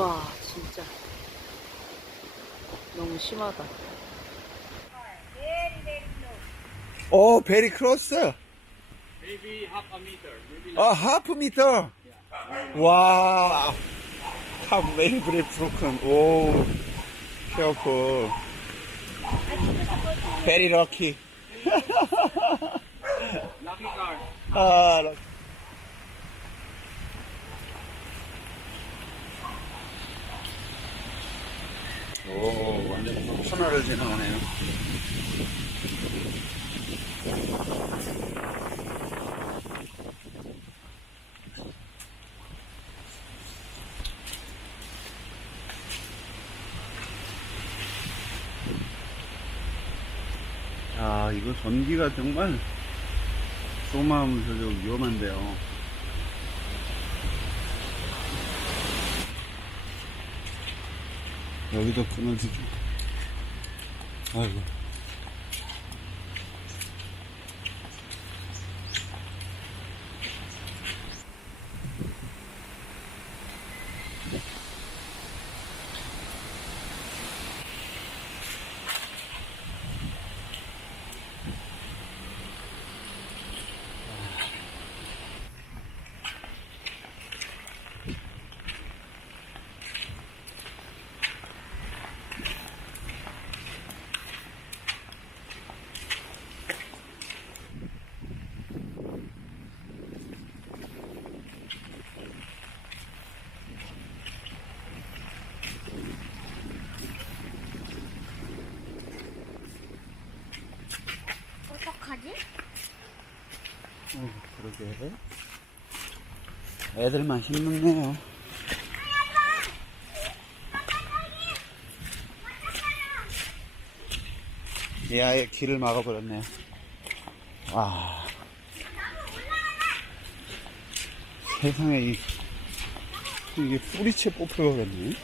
우와 진짜 너무 심하다 오 베리 크로스 maybe half a meter maybe 아 하프 미터 와 How many b r e a t broken 오 careful very lucky lucky card 아 lucky 오, 완전 터널을 지나가네요. 아, 이거 전기가 정말 쏘마하면서 좀 위험한데요. 여기도 끊어지죠. 아이고. 어떡하지? 어, 그러게. 애들만 힘먹네요. 이 아예 길을 막아버렸네. 와. 세상에 이, 이게 뿌리채 뽑혀버렸네.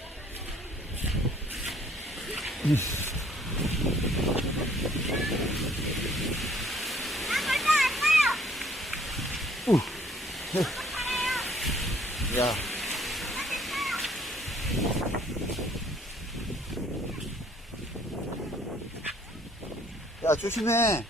야. 야, 조심해.